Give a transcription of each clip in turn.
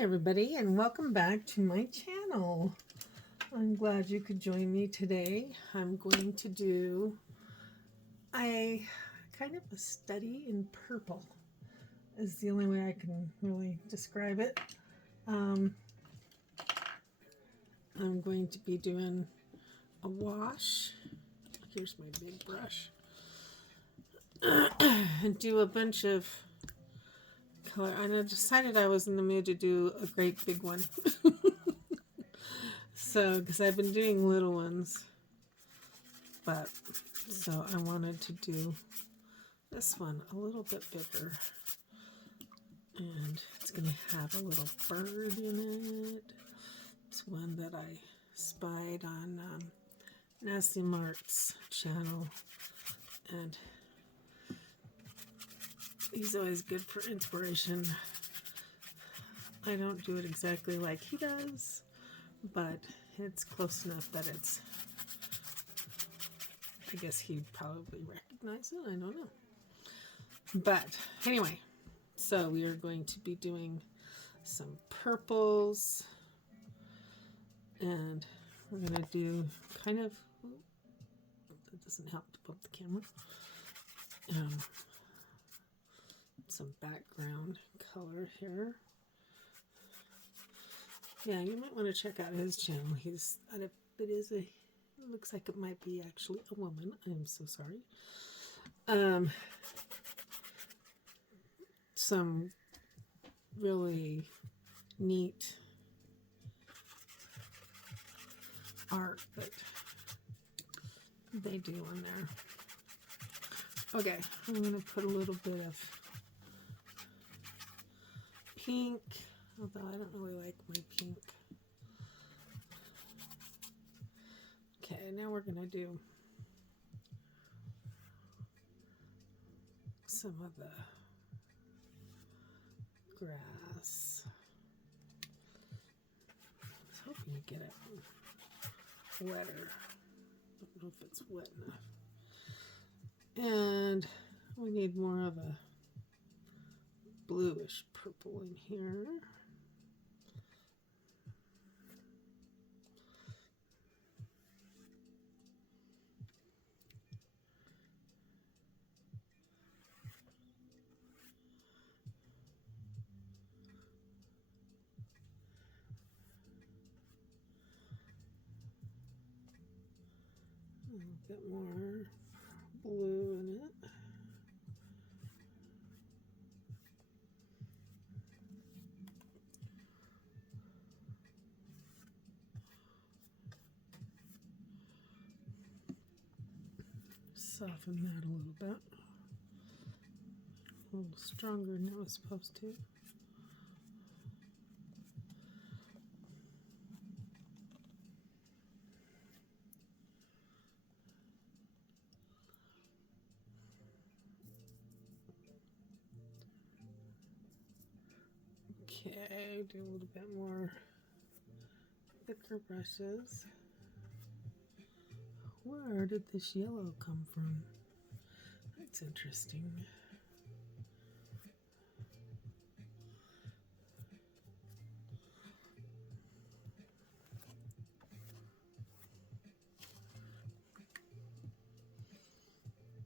everybody, and welcome back to my channel. I'm glad you could join me today. I'm going to do a kind of a study in purple is the only way I can really describe it. I'm going to be doing a wash. Here's my big brush. And do a bunch of color. And I decided I was in the mood to do a great big one. So, because I've been doing little ones, but so I wanted to do this one a little bit bigger, and it's going to have a little bird in it. It's one that I spied on Nasty Mart's channel, and he's always good for inspiration. I don't do it exactly like he does, but it's close enough that it's, I guess he'd probably recognize it. I don't know. But anyway, so we are going to be doing some purples, and we're going to do kind of, that doesn't help to bump the camera, some background color here. Yeah, you might want to check out his channel. It looks like it might be actually a woman. I'm so sorry. Some really neat art that they do on there. Okay, I'm going to put a little bit of pink, although I don't really like my pink. Okay, now we're going to do some of the grass. I was hoping to get it wetter. Don't know if it's wet enough. And we need more of a bluish purple in here. A bit more blue in it. Soften that a little bit. A little stronger than it was supposed to. Okay, do a little bit more thicker brushes. Where did this yellow come from? That's interesting.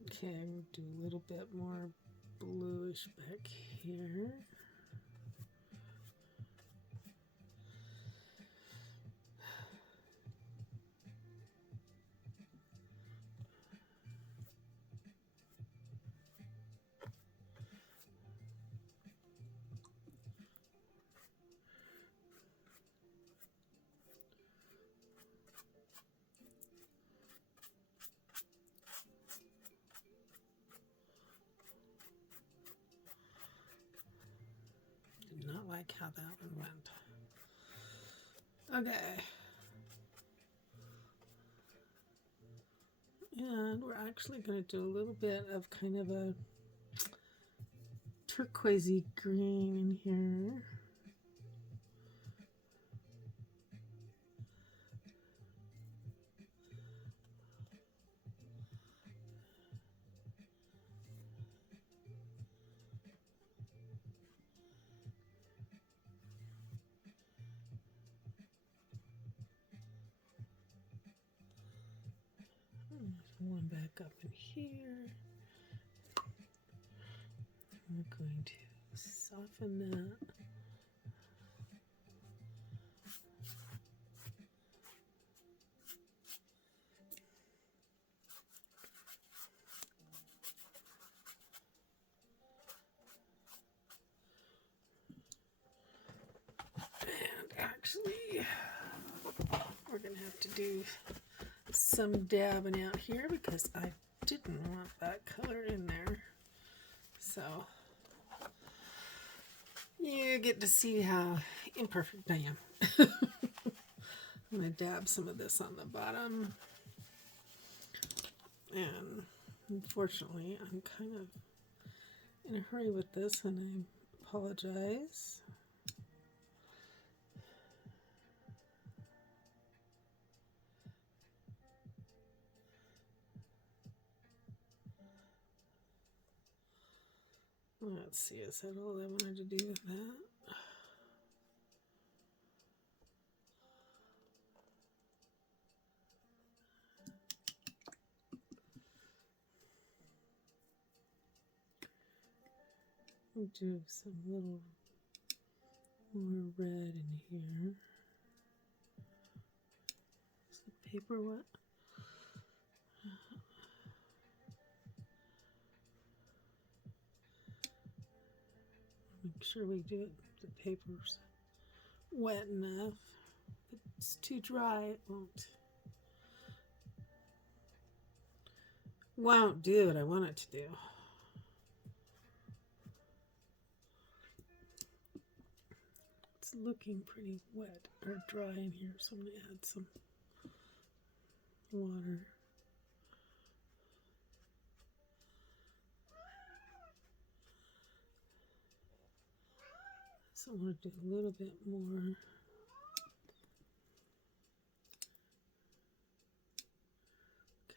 Okay, we'll do a little bit more bluish back here. Did not like how that one went. Okay. And we're actually going to do a little bit of kind of a turquoisey green in here. one back up in here. We're going to soften that. And actually, we're going to have to do some dabbing out here because I didn't want that color in there. So you get to see how imperfect I am. I'm going to dab some of this on the bottom. And unfortunately, I'm kind of in a hurry with this, and I apologize. Let's see, is that all I wanted to do with that? I'll do some little more red in here. Is the paper wet? Make sure we do it, the paper's wet enough. If it's too dry, it won't do what I want it to do. It's looking pretty wet or dry in here, so I'm going to add some water. So I want to do a little bit more.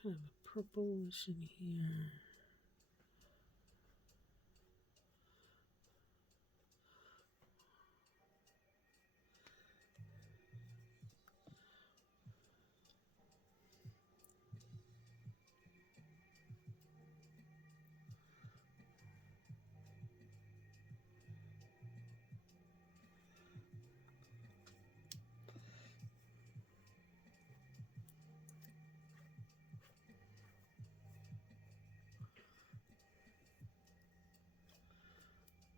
Kind of a purplish in here.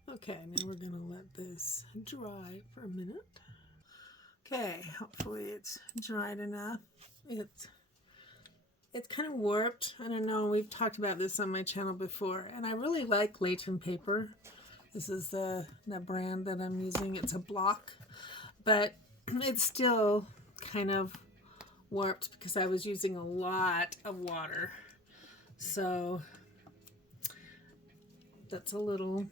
Okay, now we're going to let this dry for a minute. Okay, hopefully it's dried enough. It's kind of warped. I don't know, we've talked about this on my channel before, and I really like Layton paper. This is the brand that I'm using. It's a block, but it's still kind of warped because I was using a lot of water. So that's a little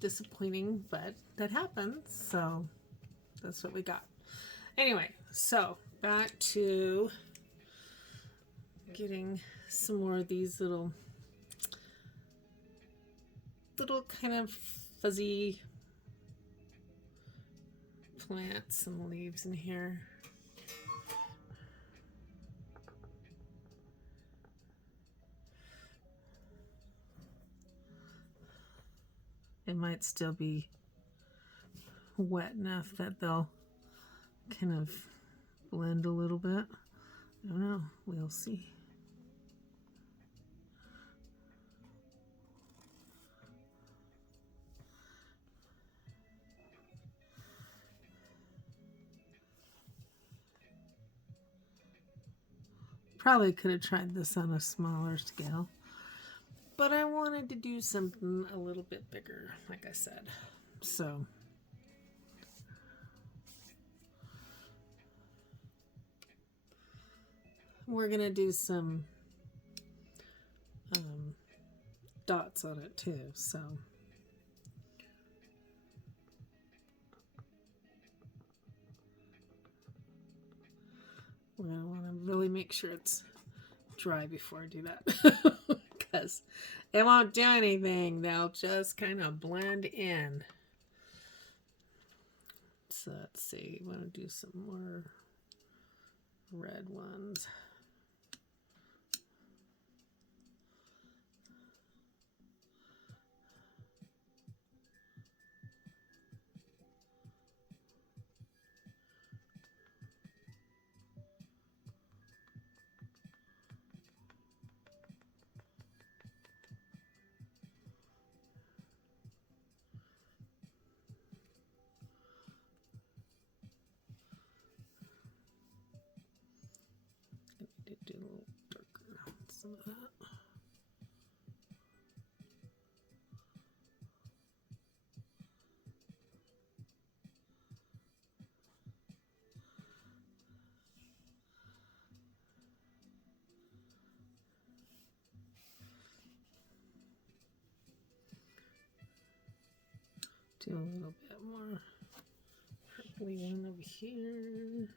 disappointing, but that happens. So that's what we got. Anyway, so back to getting some more of these little kind of fuzzy plants and leaves in here. It might still be wet enough that they'll kind of blend a little bit. I don't know, we'll see. Probably could have tried this on a smaller scale, but I wanted to do something a little bit bigger, like I said. So we're gonna do some dots on it too. So we're gonna want to really make sure it's dry before I do that, because it won't do anything. They'll just kind of blend in. So let's see, I want to do some more red ones. some of that. Do a little bit more purpley one over here.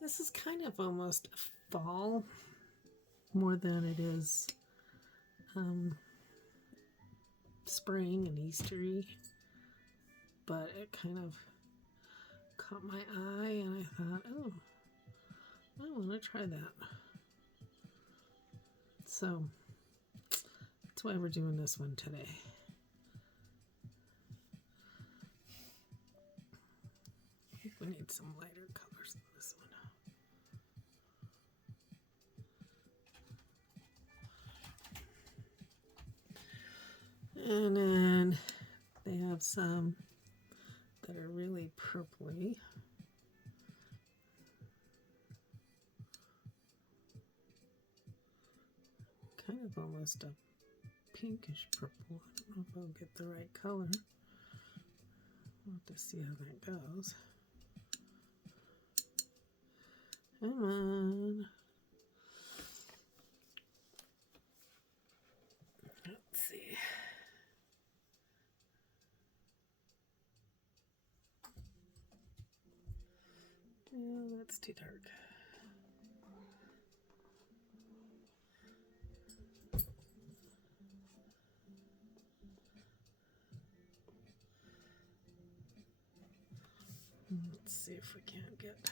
This is kind of almost fall more than it is spring and Eastery, but it kind of caught my eye and I thought, oh, I want to try that. So that's why we're doing this one today. I think we need some lighter colors in this one. And then they have some that are really purpley. Kind of almost a pinkish purple. I don't know if I'll get the right color. We'll have to see how that goes. Come on. Let's see. Yeah, that's too dark. Let's see if we can't get.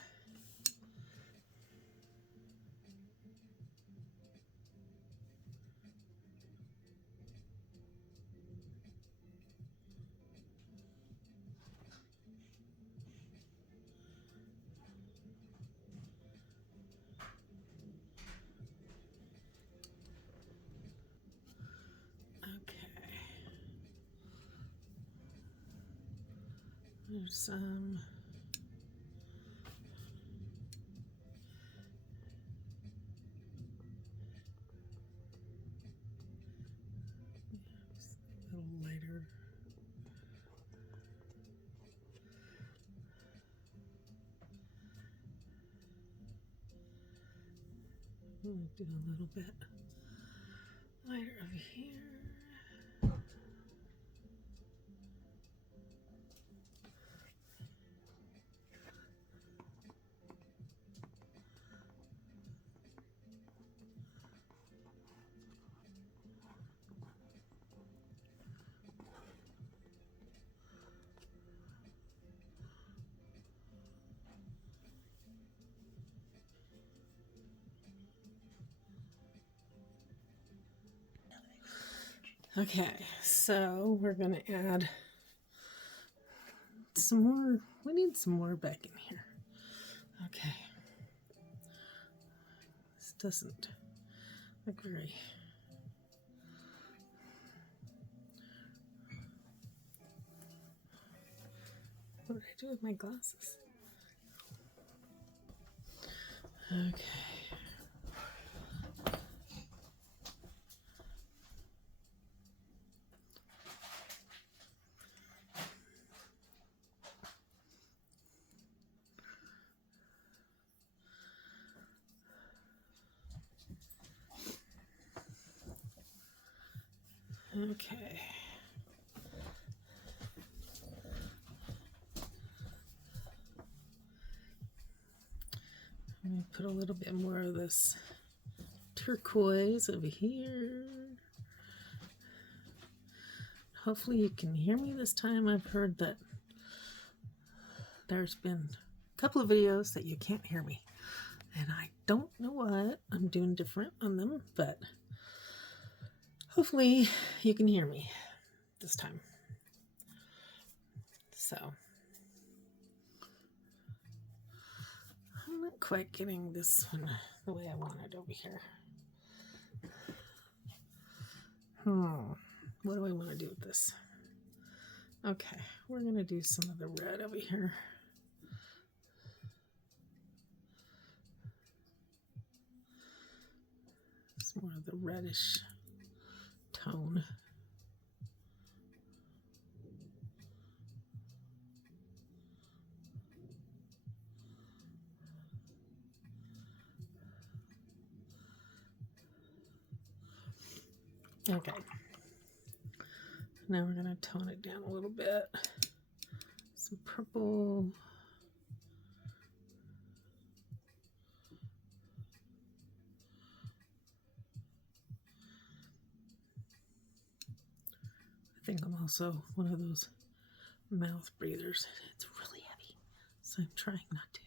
Okay. There's some. A little lighter. I'm going to do a little bit lighter over here. Okay, so we're going to add some more. We need some more back in here. Okay. This doesn't look very. What did I do with my glasses? Okay. Okay. I'm going to put a little bit more of this turquoise over here. Hopefully you can hear me this time. I've heard that there's been a couple of videos that you can't hear me. And I don't know what I'm doing different on them, but hopefully you can hear me this time. So I'm not quite getting this one the way I want it over here. What do I want to do with this? Okay, we're going to do some of the red over here. the reddish tone. Okay, now we're going to tone it down a little bit. Some purple. I think I'm also one of those mouth breathers. It's really heavy, so I'm trying not to.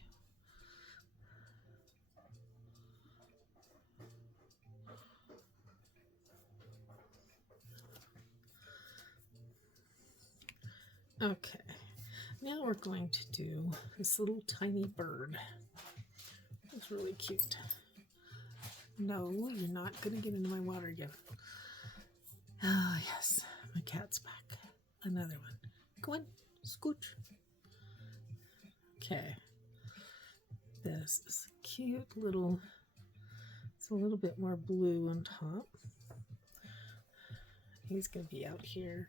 Okay, now we're going to do this little tiny bird. It's really cute. No, you're not going to get into my water again. Oh, yes, my cat's back. Another one. Go on, scooch. Okay. This is a cute little, it's a little bit more blue on top. He's going to be out here.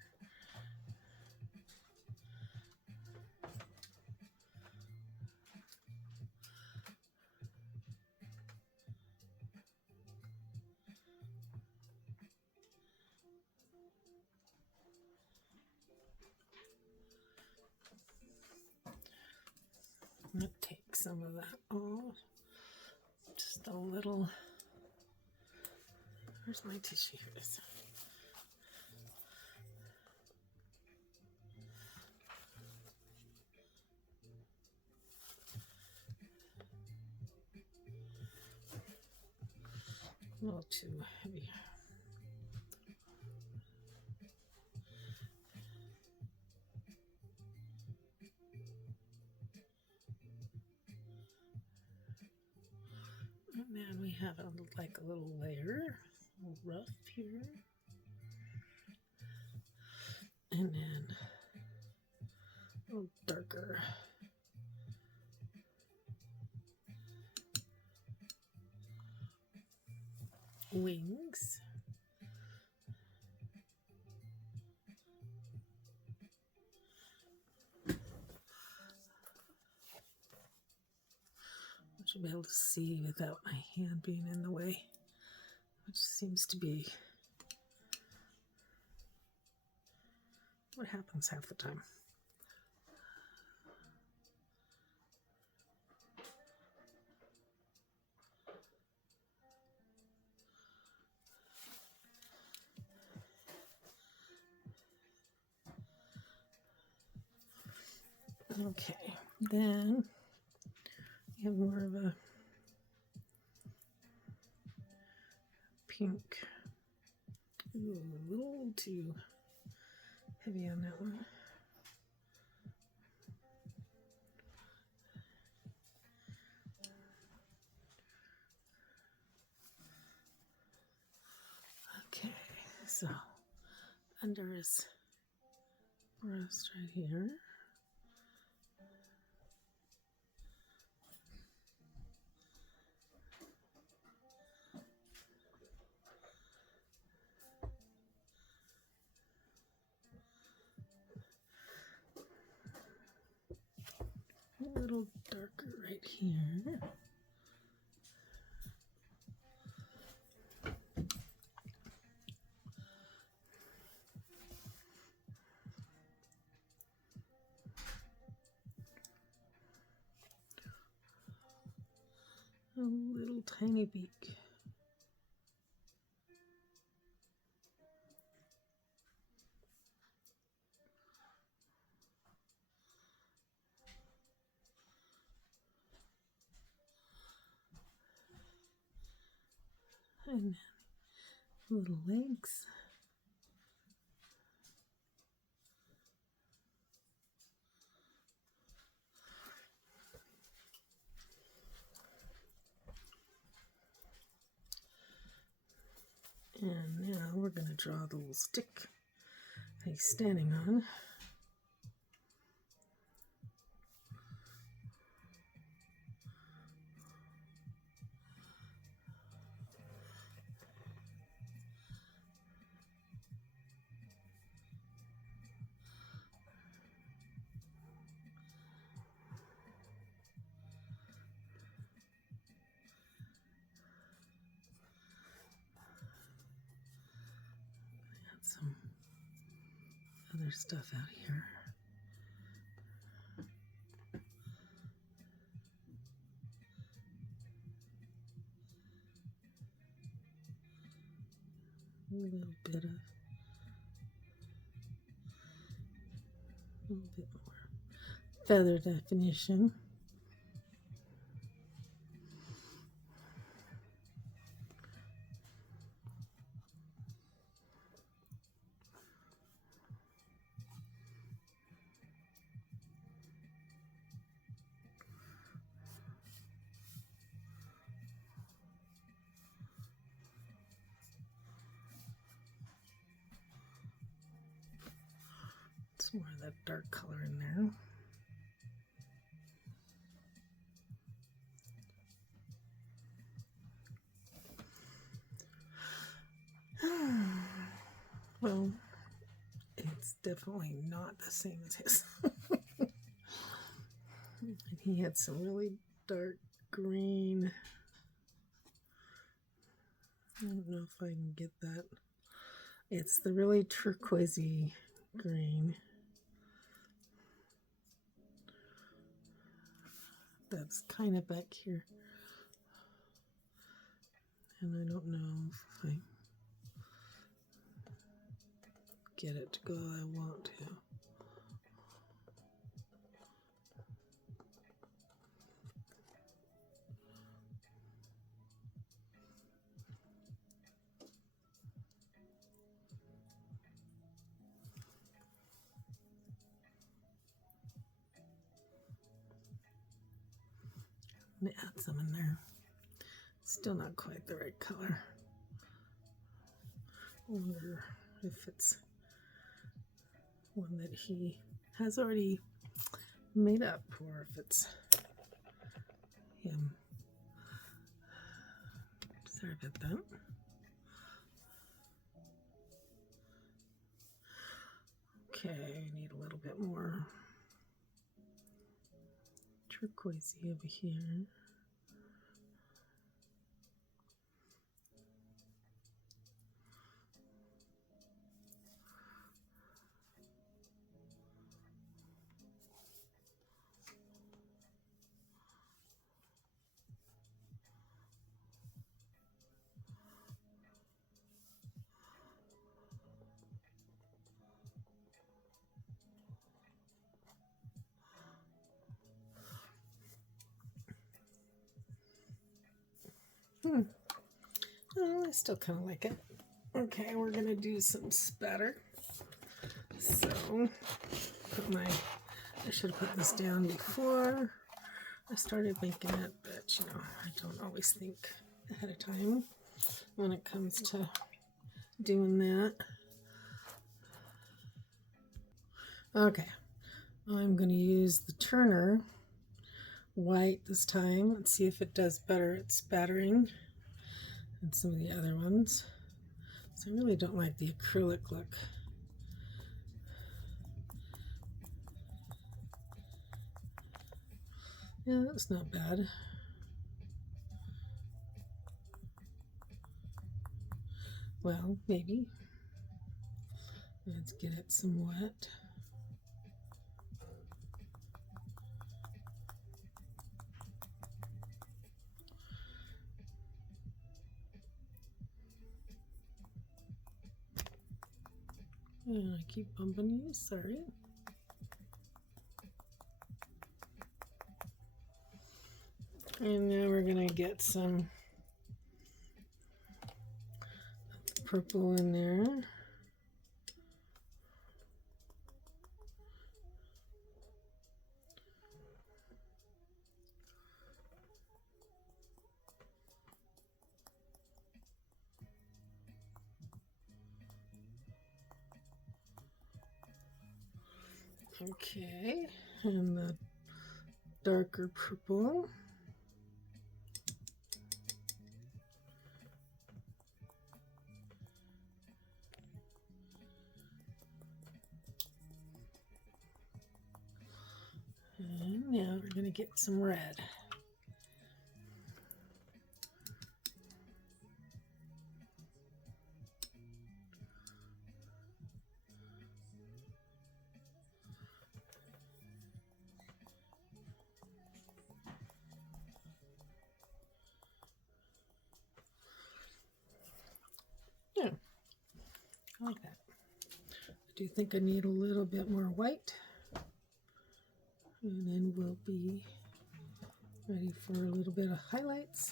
I'm going to take some of that off. Just a little. Where's my tissue? Here it is. A little too heavy. And then we have like a little layer, a little rough here. And then a little darker. Wings. I should be able to see without my hand being in the way, which seems to be what happens half the time. Okay, then we have more of a pink. Ooh, a little too heavy on that one. Okay, so under his breast right here. A little darker right here. A little tiny beak. And little legs. And now we're going to draw the little stick that he's standing on. some other stuff out here. A little bit more feather definition. More of that dark color in there. Well, it's definitely not the same as his. He had some really dark green. I don't know if I can get that. It's the really turquoisey green. That's kind of back here. And I don't know if I get it to go I want to. I'm going to add some in there. Still not quite the right color. I wonder if it's one that he has already made up or if it's him. Sorry about that. Okay, I need a little bit more turquoisey over here. Oh, I still kind of like it. Okay, we're gonna do some spatter. So, I should have put this down before I started making it, but you know, I don't always think ahead of time when it comes to doing that. Okay, I'm gonna use the Turner white this time. Let's see if it does better at spattering than some of the other ones. So I really don't like the acrylic look. Yeah, that's not bad. Well, maybe. Let's get it some wet. And I keep bumping you, sorry. And now we're gonna get some purple in there. Okay, and the darker purple. And now we're going to get some red. do think I need a little bit more white, and then we'll be ready for a little bit of highlights.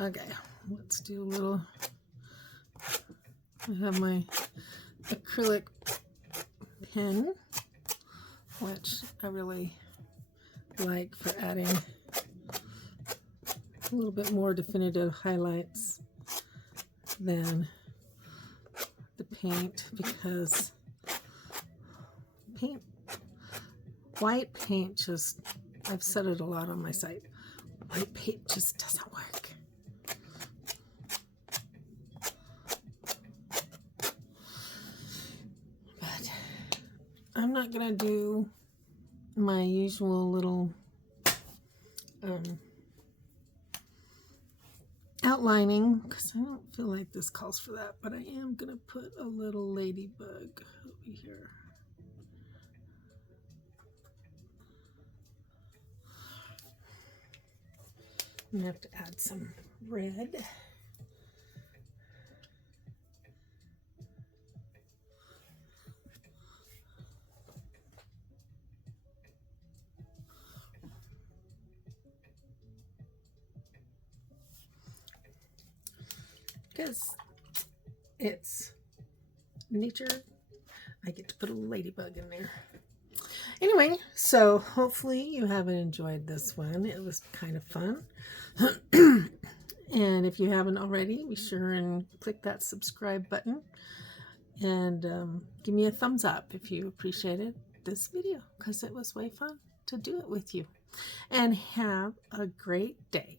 Okay, let's do a little, I have my acrylic pen, which I really like for adding a little bit more definitive highlights than the paint, because white paint just, I've said it a lot on my site, white paint just doesn't work. But I'm not gonna do my usual little outlining, because I don't feel like this calls for that, but I am gonna put a little ladybug over here. I'm gonna have to add some red. Because it's nature, I get to put a ladybug in there. Anyway, so hopefully you haven't enjoyed this one. It was kind of fun. And if you haven't already, be sure and click that subscribe button, and give me a thumbs up if you appreciated this video, because it was way fun to do it with you. And have a great day.